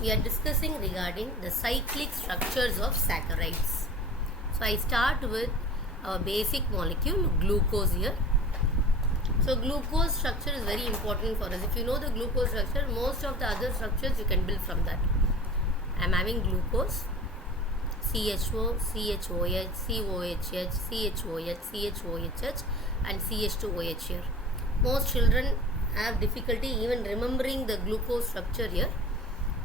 we are discussing regarding the cyclic structures of saccharides. So I start with our basic molecule glucose here. So glucose structure is very important for us. If you know the glucose structure, most of the other structures you can build from that. I am having glucose, CHO, CHOH, COHH, CHOH, CHOHH and CH2OH here. Most children have difficulty even remembering the glucose structure here.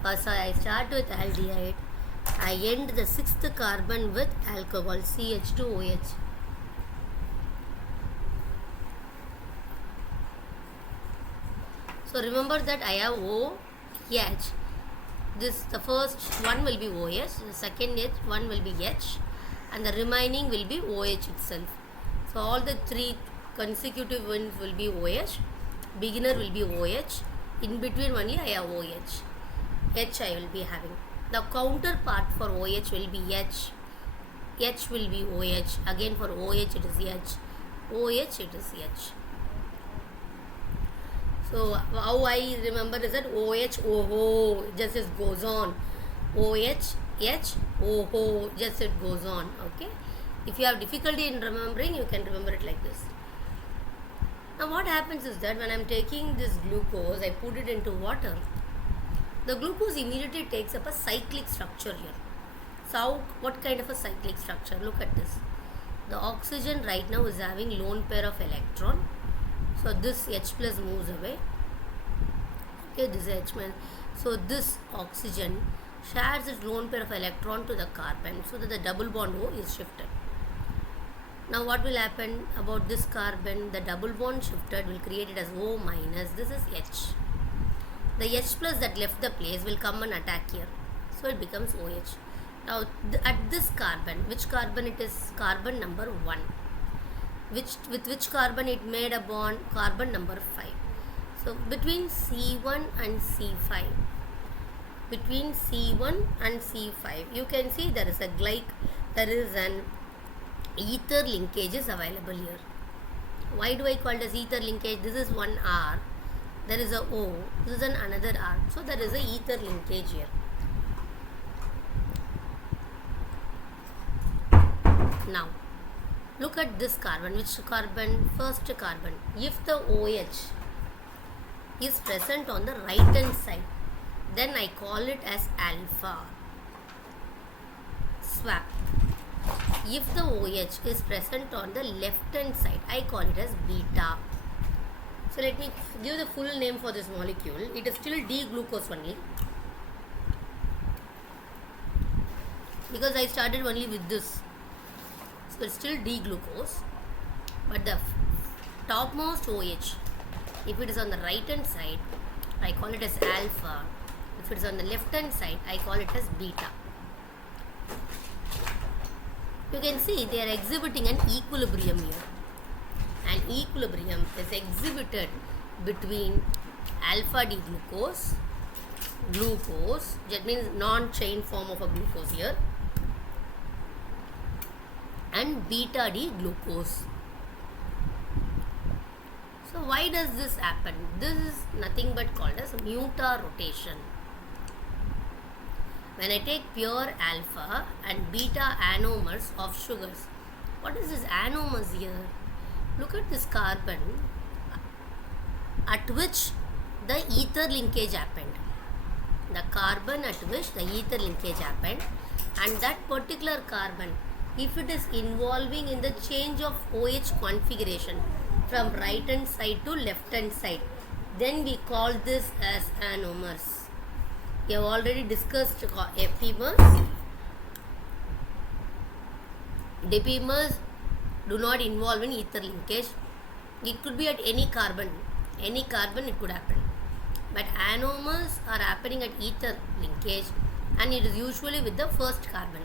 So I start with aldehyde. I end the 6th carbon with alcohol, CH2OH. So remember that I have OH. The first one will be OH, the second one will be H, and the remaining will be OH itself. So all the three consecutive ones will be OH. Beginner will be OH. In between only I have OH. H I will be having. The counterpart for OH will be H. H will be OH. Again for OH it is H. OH it is H. So how I remember is that OH, OHO, just it goes on. OH, H, OHO, just it goes on. Okay. If you have difficulty in remembering, you can remember it like this. Now what happens is that when I am taking this glucose, I put it into water. The glucose immediately takes up a cyclic structure here. So what kind of a cyclic structure? Look at this. The oxygen right now is having lone pair of electron. So this H plus moves away. Okay, this H plus. So this oxygen shares its lone pair of electron to the carbon so that the double bond O is shifted. Now what will happen about this carbon? The double bond shifted will create it as O minus. This is H. The H plus that left the place will come and attack here. So it becomes OH. Now at this carbon, which carbon it is? Carbon number 1. With which carbon it made a bond? Carbon number 5. So between C1 and C5, between C1 and C5, you can see there is an ether linkage is available here. Why do I call it as ether linkage? This is one R, there is a O, this is another R. So there is a ether linkage here. Now look at this carbon. Which carbon? First carbon. If the OH is present on the right hand side, then I call it as alpha. Swap. If the OH is present on the left hand side, I call it as beta. So let me give the full name for this molecule. It is still D-glucose only, because I started only with this. So it's still D-glucose, but the topmost OH, if it is on the right hand side, I call it as alpha. If it is on the left hand side, I call it as beta. You can see they are exhibiting an equilibrium here. An equilibrium is exhibited between alpha D-glucose, glucose, that means non-chain form of a glucose here, and beta D-glucose. So why does this happen? This is nothing but called as mutarotation. When I take pure alpha and beta anomers of sugars, what is this anomers here? Look at this carbon at which the ether linkage happened. The carbon at which the ether linkage happened, and that particular carbon, if it is involving in the change of OH configuration from right hand side to left hand side, then we call this as anomers. We have already discussed epimers. Dipimers do not involve in ether linkage. It could be at any carbon it could happen. But anomers are happening at ether linkage, and it is usually with the first carbon.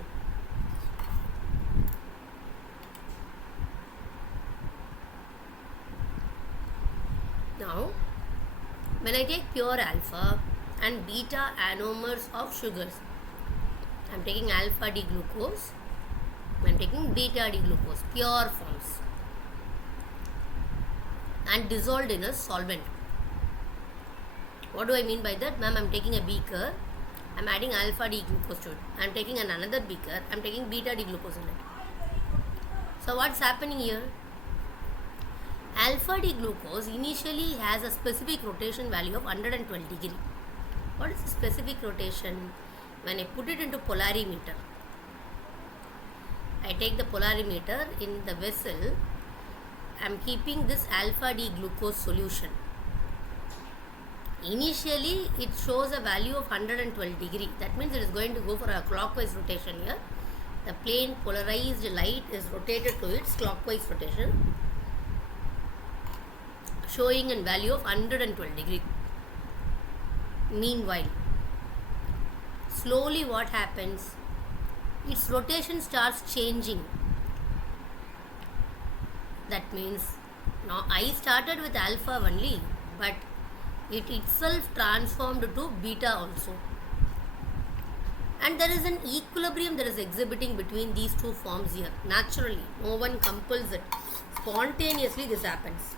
Now, when I take pure alpha and beta anomers of sugars, I am taking alpha D-glucose, I am taking beta D-glucose, pure forms, and dissolved in a solvent. What do I mean by that? Ma'am, I am taking a beaker, I'm adding alpha D glucose to it. I'm taking another beaker. I'm taking beta D glucose in it. So what's happening here? Alpha D glucose initially has a specific rotation value of 112 degree. What is the specific rotation? When I put it into polarimeter, I take the polarimeter in the vessel. I'm keeping this alpha D glucose solution. Initially, it shows a value of 112 degree. That means it is going to go for a clockwise rotation here. The plane polarized light is rotated to its clockwise rotation, showing a value of 112 degree. Meanwhile, slowly what happens? Its rotation starts changing. That means now I started with alpha only, but it itself transformed to beta also. And there is an equilibrium that is exhibiting between these two forms here. Naturally, no one compels it. Spontaneously this happens.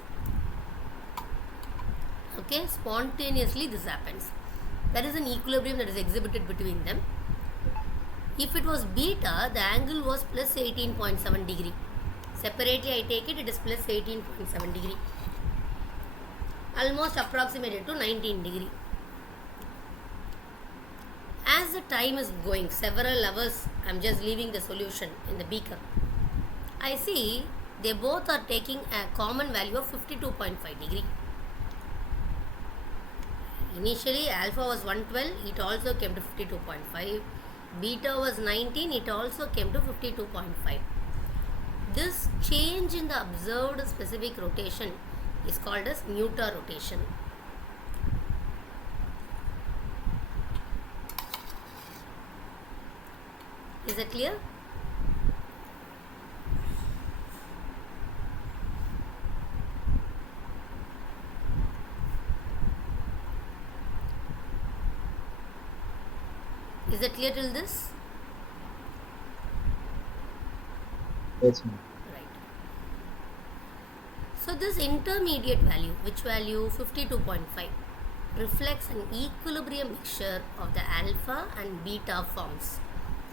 Okay, spontaneously this happens. There is an equilibrium that is exhibited between them. If it was beta, the angle was plus 18.7 degree. Separately I take it, it is plus 18.7 degree. Almost approximated to 19 degree. As the time is going, several hours, I am just leaving the solution in the beaker. I see they both are taking a common value of 52.5 degree. Initially alpha was 112, it also came to 52.5. Beta was 19, it also came to 52.5. This change in the observed specific rotation is called as mutarotation. Is that clear? Is that clear till this? Yes, ma'am. Right. So this intermediate value, which value 52.5, reflects an equilibrium mixture of the alpha and beta forms.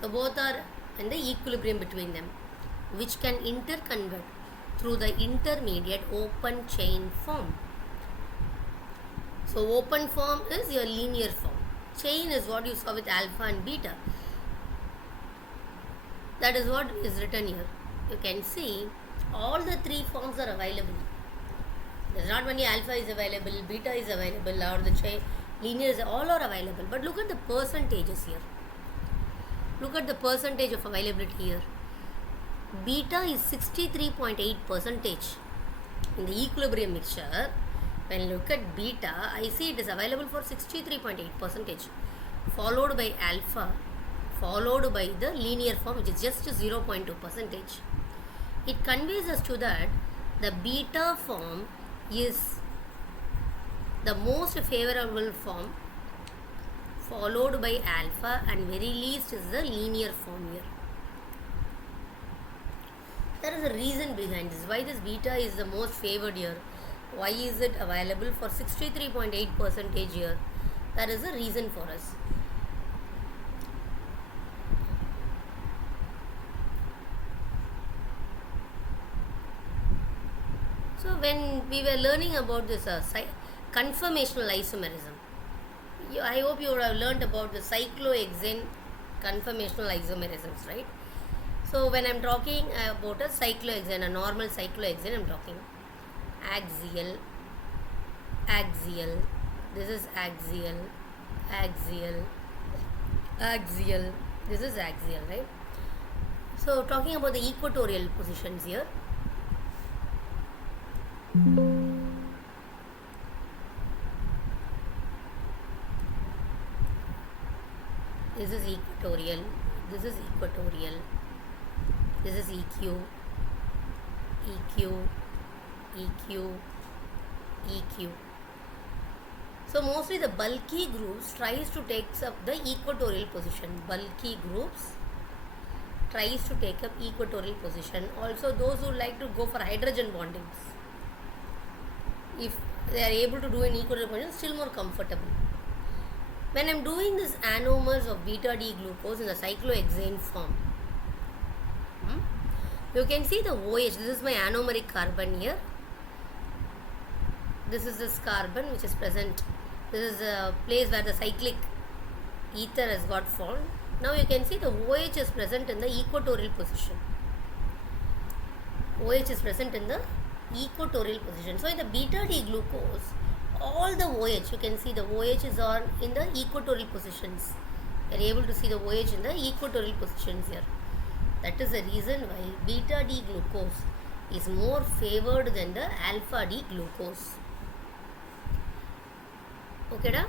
So both are in the equilibrium between them, which can interconvert through the intermediate open chain form. So open form is your linear form. Chain is what you saw with alpha and beta. That is what is written here. You can see all the three forms are available. There is not only alpha is available, beta is available, or the chain linear is, all are available. But look at the percentages here. Look at the percentage of availability here. Beta is 63.8% in the equilibrium mixture. When I look at beta, I see it is available for 63.8%, followed by alpha, followed by the linear form, which is just 0.2%. It conveys us to that the beta form is the most favorable form, followed by alpha, and very least is the linear form here. There is a reason behind this. Why this beta is the most favored here? Why is it available for 63.8% here? There is a reason for us. So when we were learning about this conformational isomerism, I hope you would have learned about the cyclohexane conformational isomerisms, right? So when I am talking about a cyclohexane, a normal cyclohexane, I am talking axial, axial, this is axial, axial, axial, this is axial, right? So talking about the equatorial positions here. This is equatorial, this is equatorial, this is EQ, EQ, EQ, EQ. So mostly the bulky groups tries to take up the equatorial position. Bulky groups tries to take up equatorial position. Also those who like to go for hydrogen bondings, if they are able to do an equatorial position, still more comfortable. when I'm doing this anomers of beta D glucose in the cyclohexane form, you can see the OH. This is my anomeric carbon here. This is this carbon which is present. This is a place where the cyclic ether has got formed. Now you can see the OH is present in the equatorial position. OH is present in the equatorial position. So in the beta D glucose, all the OH, you can see the OH is on in the equatorial positions. You are able to see the OH in the equatorial positions here. That is the reason why beta D glucose is more favored than the alpha D glucose. Okay, da?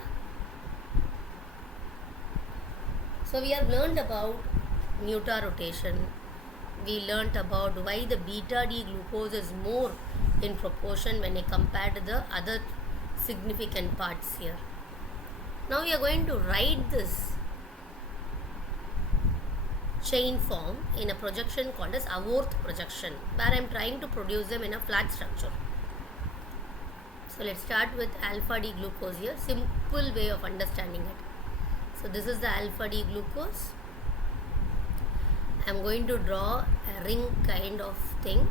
So we have learned about mutarotation. We learnt about why the beta D glucose is more in proportion when I compare to the other significant parts here. Now we are going to write this chain form in a projection called as Aworth projection, where I am trying to produce them in a flat structure. So let's start with alpha D glucose here. Simple way of understanding it. So this is the alpha D glucose. I am going to draw a ring kind of thing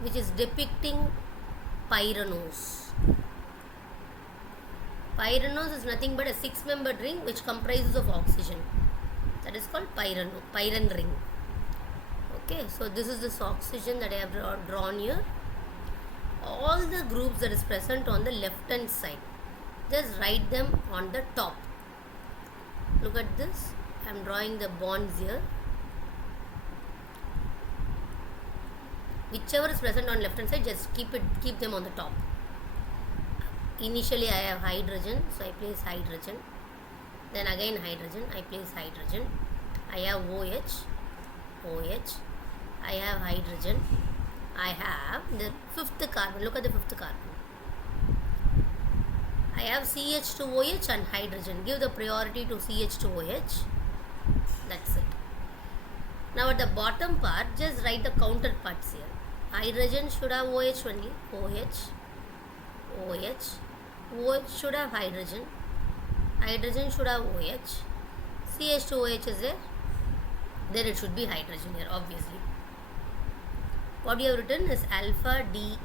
which is depicting pyranose. Pyranose is nothing but a 6-membered ring which comprises of oxygen. That is called pyran ring. Okay, so this is this oxygen that I have drawn here. All the groups that is present on the left hand side, just write them on the top. Look at this. I am drawing the bonds here. Whichever is present on left hand side, just keep them on the top. Initially I have hydrogen, so I place hydrogen. Then again hydrogen, I place hydrogen. I have OH. I have hydrogen. I have the 5th carbon. Look at the 5th carbon. I have CH2OH and hydrogen. Give the priority to CH2OH. That's it. Now at the bottom part, just write the counterparts here. Hydrogen should have OH only. OH should have hydrogen. Hydrogen should have OH. CH2OH is there. Then it should be hydrogen here, obviously. What you have written is alpha D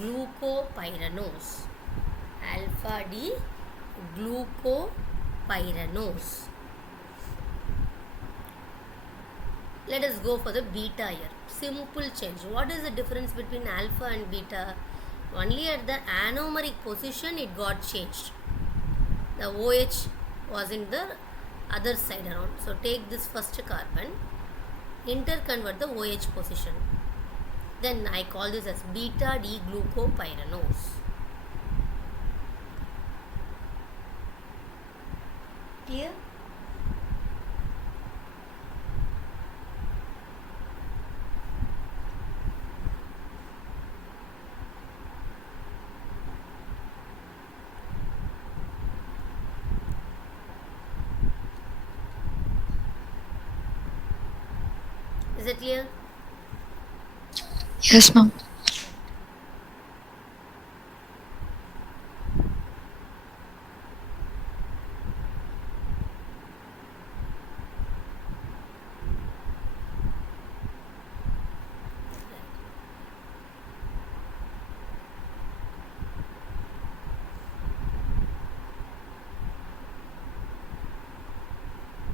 glucopyranose. Alpha D glucopyranose. Let us go for the beta here. Simple change. What is the difference between alpha and beta? Only at the anomeric position it got changed. The OH was in the other side around. So take this first carbon, interconvert the OH position. Then I call this as beta D glucopyranose. Clear? Is it clear? Yes, ma'am.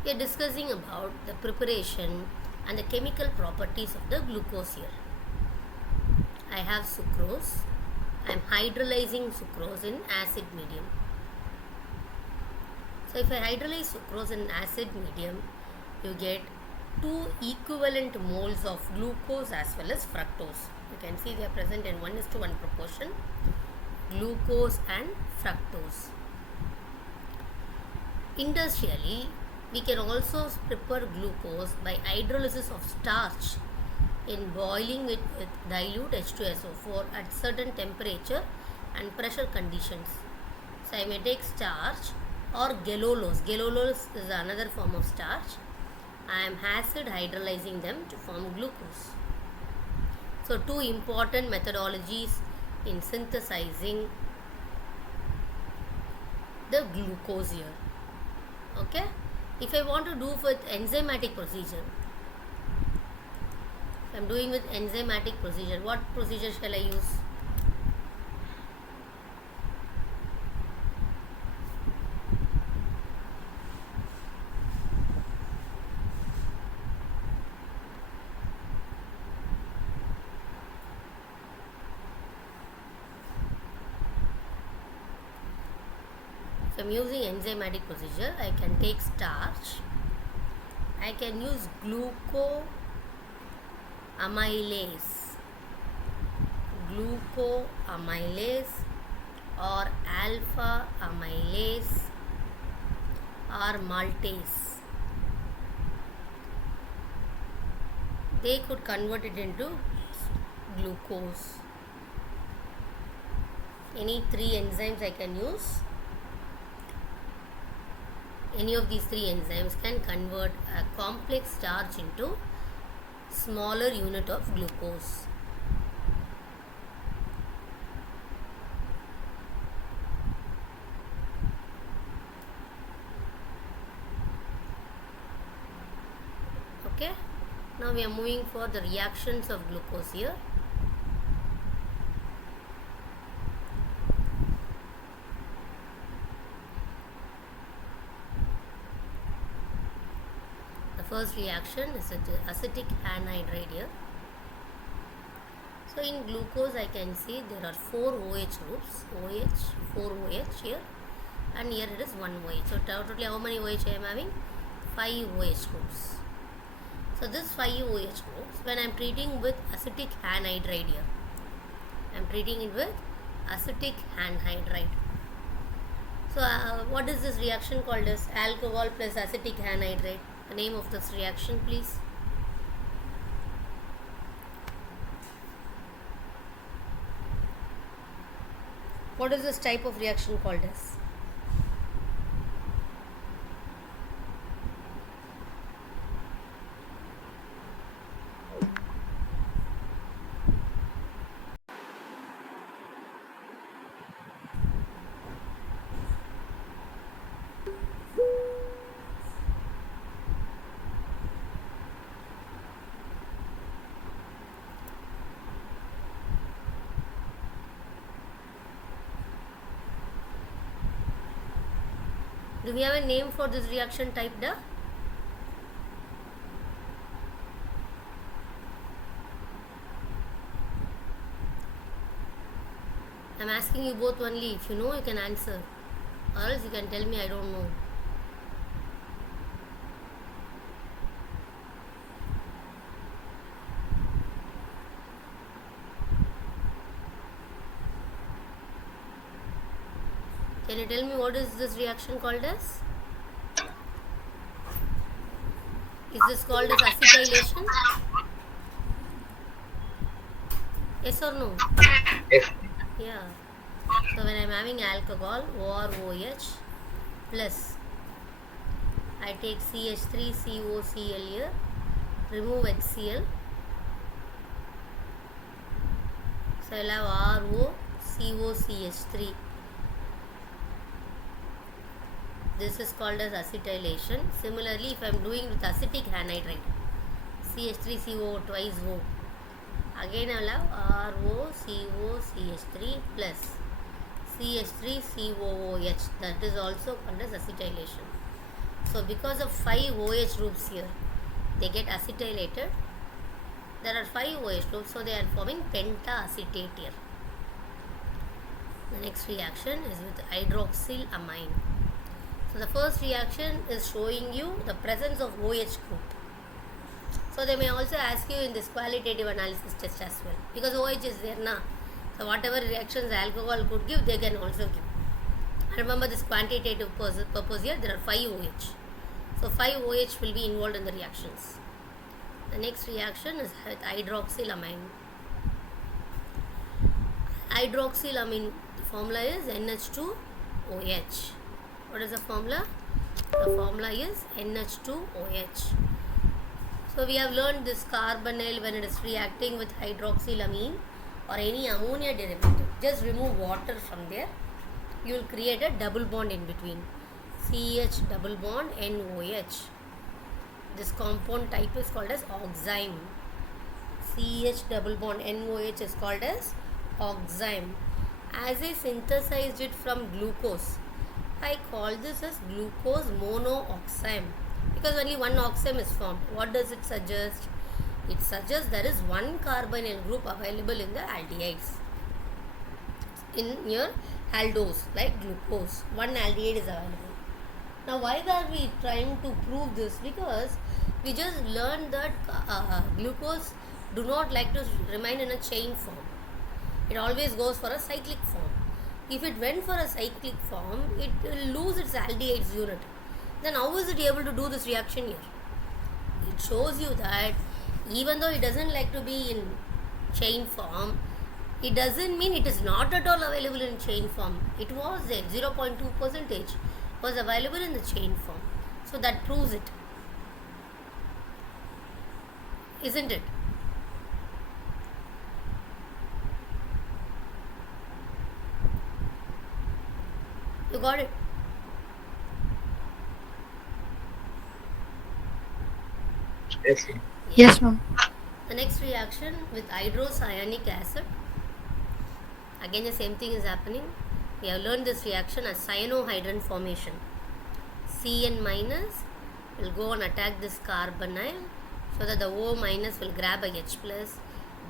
We are discussing about the preparation and the chemical properties of the glucose here. I have sucrose. I am hydrolyzing sucrose in acid medium. So if I hydrolyze sucrose in acid medium, you get 2 equivalent moles of glucose as well as fructose. You can see they are present in 1:1 proportion, glucose and fructose. Industrially, we can also prepare glucose by hydrolysis of starch in boiling it with dilute H2SO4 at certain temperature and pressure conditions. So I may take starch or gallulose. Gallulose is another form of starch. I am acid hydrolyzing them to form glucose. So 2 important methodologies in synthesizing the glucose here. Okay. If I want to do with enzymatic procedure, if I'm doing with enzymatic procedure, what procedure shall I use? If I'm using enzymatic procedure, I can take starch. I can use glucoamylase, glucoamylase or alpha amylase or maltase. They could convert it into glucose. Any three enzymes I can use. Any of these three enzymes can convert a complex starch into smaller unit of glucose. Okay. Now we are moving for the reactions of glucose here. The first reaction is acetic anhydride here. So in glucose I can see there are 4 OH groups, OH, 4 OH here, and here it is 1 OH. So totally how many OH I am having? 5 OH groups. So this 5 OH groups, when I am treating with acetic anhydride here, I am treating it with acetic anhydride. So what is this reaction called as? Alcohol plus acetic anhydride. The name of this reaction, please. What is this type of reaction called as? Do we have a name for this reaction type? Da? I am asking you both only. If you know, you can answer. Or else you can tell me I don't know. Can you tell me what is this reaction called as? Is this called as acetylation? Yes or no? Yes. Yeah. So when I am having alcohol OROH plus I take CH3COCl here, remove HCl. So I will have ROCOCH3. This is called as acetylation. Similarly, if I am doing with acetic anhydride, CH3CO twice O, again I will have ROCOCH3 plus CH3COOH. That is also called as acetylation. So because of 5 OH groups here, they get acetylated. There are 5 OH groups, so they are forming pentaacetate here. The next reaction is with hydroxylamine. So the first reaction is showing you the presence of OH group. So they may also ask you in this qualitative analysis test as well, because OH is there now. So whatever reactions alcohol could give, they can also give. And remember this quantitative purpose here, there are 5 OH. So 5 OH will be involved in the reactions. The next reaction is with hydroxylamine. Hydroxylamine, the formula is NH2OH. What is the formula? The formula is NH2OH. So we have learned this carbonyl when it is reacting with hydroxylamine or any ammonia derivative. Just remove water from there. You will create a double bond in between. CH double bond NOH. This compound type is called as oxime. CH double bond NOH is called as oxime. As I synthesized it from glucose, I call this as glucose monooxime because only one oxime is formed. What does it suggest? It suggests there is one carbonyl group available in the aldehydes. In your aldose, like glucose, one aldehyde is available. Now, why are we trying to prove this? Because we just learned that glucose do not like to remain in a chain form. It always goes for a cyclic form. If it went for a cyclic form, it will lose its aldehydes unit. Then how is it able to do this reaction here? It shows you that even though it doesn't like to be in chain form, it doesn't mean it is not at all available in chain form. It was there, 0.2% was available in the chain form. So that proves it. Isn't it? You got it? Yes, sir. Yes, ma'am. The next reaction with hydrocyanic acid. Again the same thing is happening. We have learned this reaction as cyanohydrin formation. Cn minus will go and attack this carbonyl so that the O minus will grab a H plus,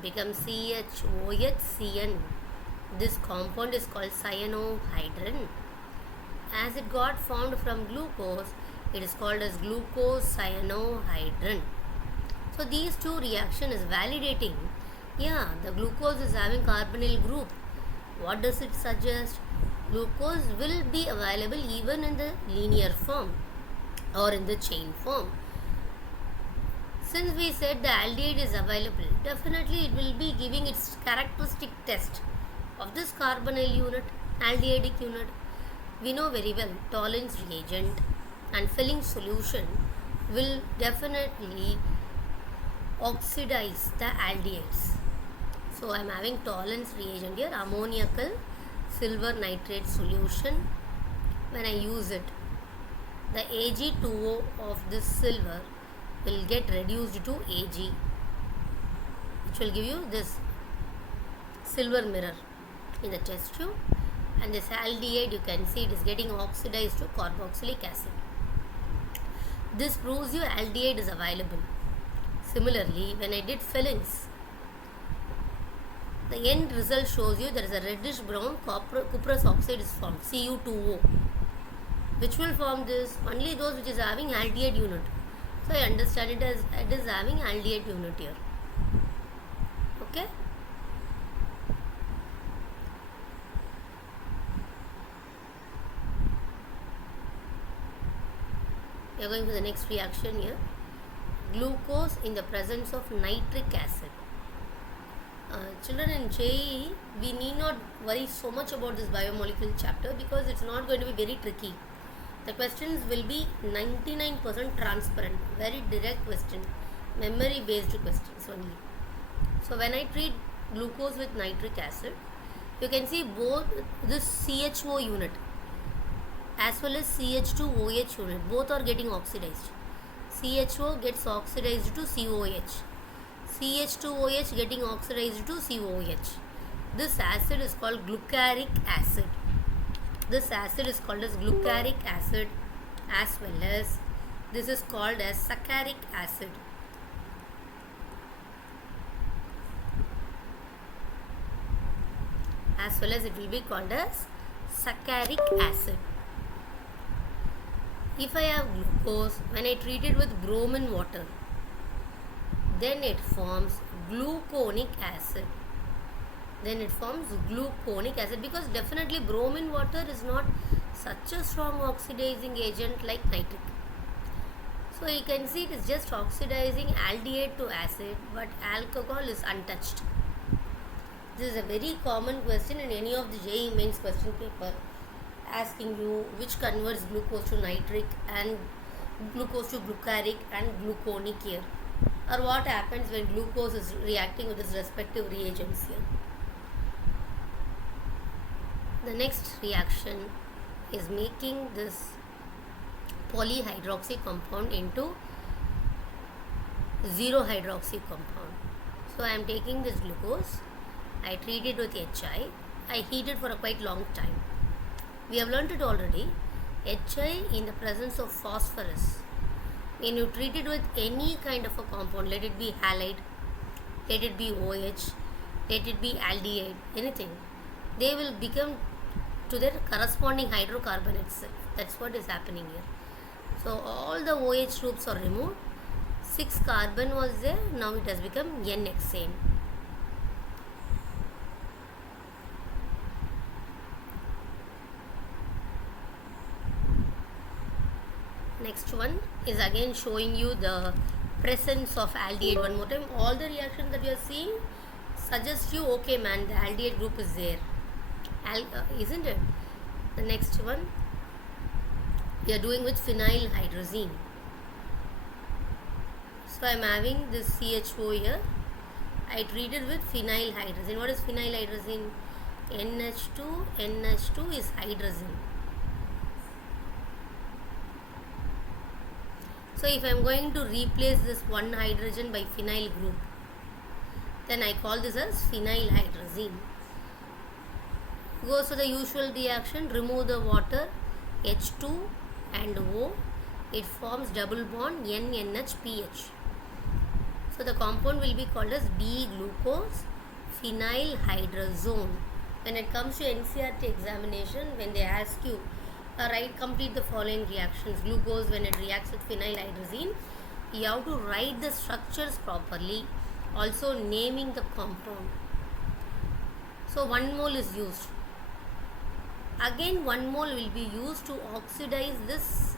become CHOH Cn. This compound is called cyanohydrin. As it got formed from glucose, it is called as glucose cyanohydrin. So these two reaction is validating. Yeah, the glucose is having carbonyl group. What does it suggest? Glucose will be available even in the linear form or in the chain form. Since we said the aldehyde is available, definitely it will be giving its characteristic test of this carbonyl unit, aldehydic unit. We know very well Tollens reagent and filling solution will definitely oxidize the aldehydes. So I am having Tollens reagent here, ammoniacal silver nitrate solution. When I use it, the Ag2O of this silver will get reduced to Ag, which will give you this silver mirror in the test tube, and this aldehyde you can see it is getting oxidized to carboxylic acid. This proves you aldehyde is available. Similarly, when I did fillings, the end result shows you there is a reddish brown cuprous oxide is formed, Cu2O. Which will form this? Only those which is having aldehyde unit. So I understand it as it is having aldehyde unit here. Okay? We are going to the next reaction here. Glucose in the presence of nitric acid. Children, in JEE, we need not worry so much about this biomolecule chapter because it's not going to be very tricky. The questions will be 99% transparent, very direct question, memory based questions only. So when I treat glucose with nitric acid, you can see both this CHO unit as well as CH2OH unit, both are getting oxidized. CHO gets oxidized to COH. CH2OH getting oxidized to COH. This acid is called glucaric acid. This acid is called as glucaric acid, as well as this is called as saccharic acid. As well as it will be called as saccharic acid. If I have glucose, when I treat it with bromine water, then it forms gluconic acid. Then it forms gluconic acid because definitely bromine water is not such a strong oxidizing agent like nitric. So you can see it is just oxidizing aldehyde to acid, but alcohol is untouched. This is a very common question in any of the JEE mains question paper, asking you which converts glucose to nitric and glucose to glucaric and gluconic here, or what happens when glucose is reacting with its respective reagents here. The next reaction is making this polyhydroxy compound into 0-hydroxy compound. So I am taking this glucose, I treat it with HI, I heat it for a quite long time. We have learnt it already. HI in the presence of phosphorus, when you treat it with any kind of a compound, let it be halide, let it be OH, let it be aldehyde, anything, they will become to their corresponding hydrocarbon itself. That's what is happening here. So all the OH groups are removed, 6 carbon was there, now it has become N-hexane. Next one is again showing you the presence of aldehyde one more time. All the reactions that you are seeing suggest you, okay man, the aldehyde group is there, isn't it? The next one we are doing with phenyl hydrazine. So I am having this CHO here, I treated with phenyl hydrazine. What is phenyl hydrazine? NH2 is hydrazine. So if I am going to replace this one hydrogen by phenyl group, then I call this as phenyl hydrazine. Goes to the usual reaction, remove the water, H2 and O, it forms double bond NNHPH. So the compound will be called as D-glucose phenyl hydrazone. When it comes to NCERT examination, when they ask you, complete the following reactions. Glucose, when it reacts with phenyl hydrazine, you have to write the structures properly, also naming the compound. So 1 mole is used. Again 1 mole will be used to oxidize this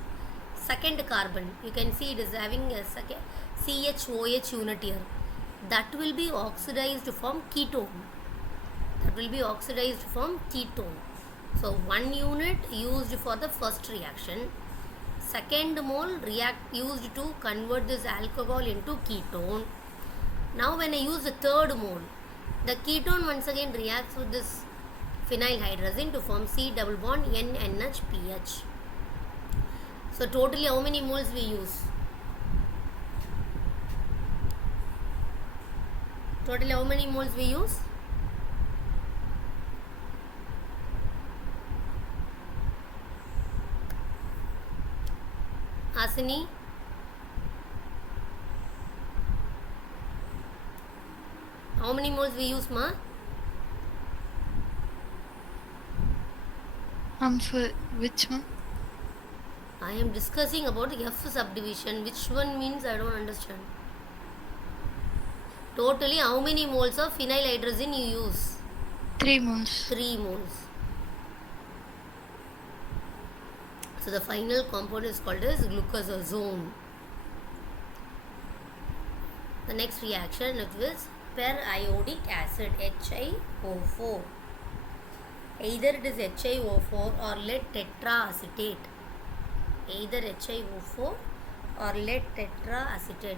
second carbon. You can see it is having a second CHOH unit here. That will be oxidized to form ketone. So 1 unit used for the first reaction, second mole used to convert this alcohol into ketone. Now when I use the third mole, the ketone once again reacts with this phenyl hydrazine to form C double bond NNHPH. So totally how many moles we use? Asini? How many moles we use, ma? For which one? I am discussing about F subdivision. Which one means I don't understand. Totally how many moles of phenyl hydrazine you use? 3 moles. 3 moles. So the final compound is called as glucosazone. The next reaction is periodic acid HiO4. Either it is HiO4 or lead tetraacetate. Either HiO4 or lead tetraacetate.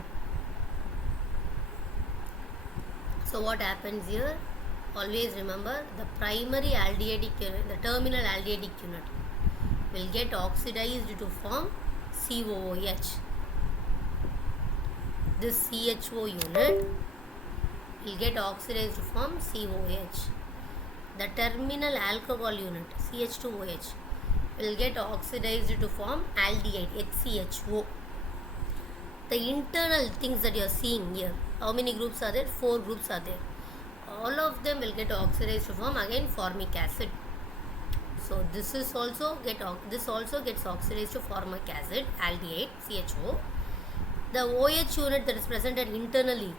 So what happens here? Always remember the primary aldehydic unit, the terminal aldehydic unit will get oxidized to form COOH. This CHO unit will get oxidized to form COH. The terminal alcohol unit CH2OH will get oxidized to form aldehyde HCHO. The internal things that you are seeing here, how many groups are there? 4 groups are there. All of them will get oxidized to form again formic acid. So this also gets oxidized to formic acid, aldehyde CHO. The OH unit that is presented internally,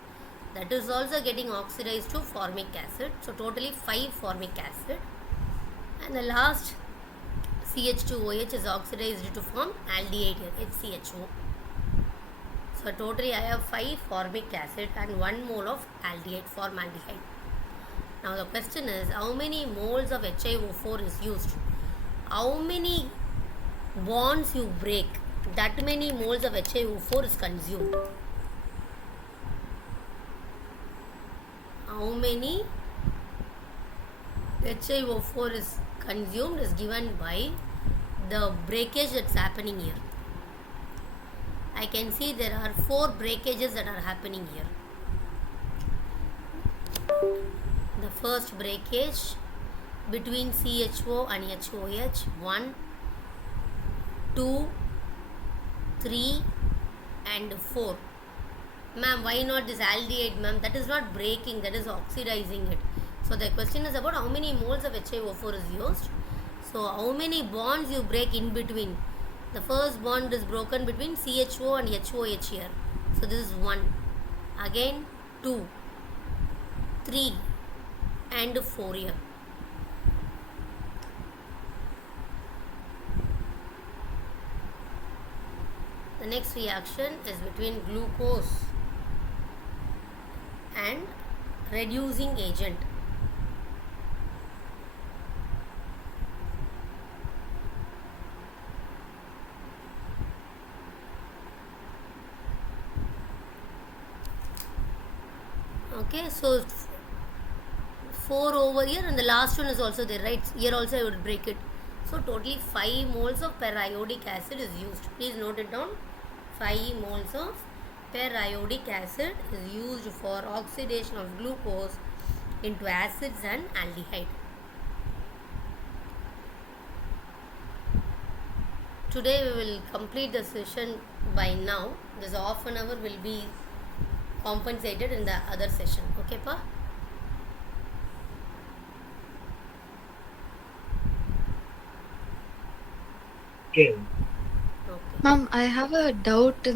that is also getting oxidized to formic acid. So totally 5 formic acid. And the last CH2OH is oxidized to form aldehyde here, HCHO. So totally I have 5 formic acid and 1 mole of aldehyde, formaldehyde. Now the question is, how many moles of HiO4 is used? How many bonds you break, that many moles of HiO4 is consumed. How many HiO4 is consumed is given by the breakage that's happening here. I can see there are 4 breakages that are happening here. The first breakage between CHO and HOH, 1, 2, 3 and 4. Ma'am, why not this aldehyde, ma'am? That is not breaking, that is oxidizing it. So the question is about how many moles of HiO4 is used. So how many bonds you break in between. The first bond is broken between CHO and HOH here. So this is 1. Again 2, 3 and 4 here. The next reaction is between glucose and reducing agent. Okay, so 4 over here and the last one is also there, right? Here also I would break it. So totally 5 moles of periodic acid is used. Please note it down. 5 moles of periodic acid is used for oxidation of glucose into acids and aldehyde. Today we will complete the session by now. This half an hour will be compensated in the other session. Okay, pa? Okay. Okay. Ma'am, I have a doubt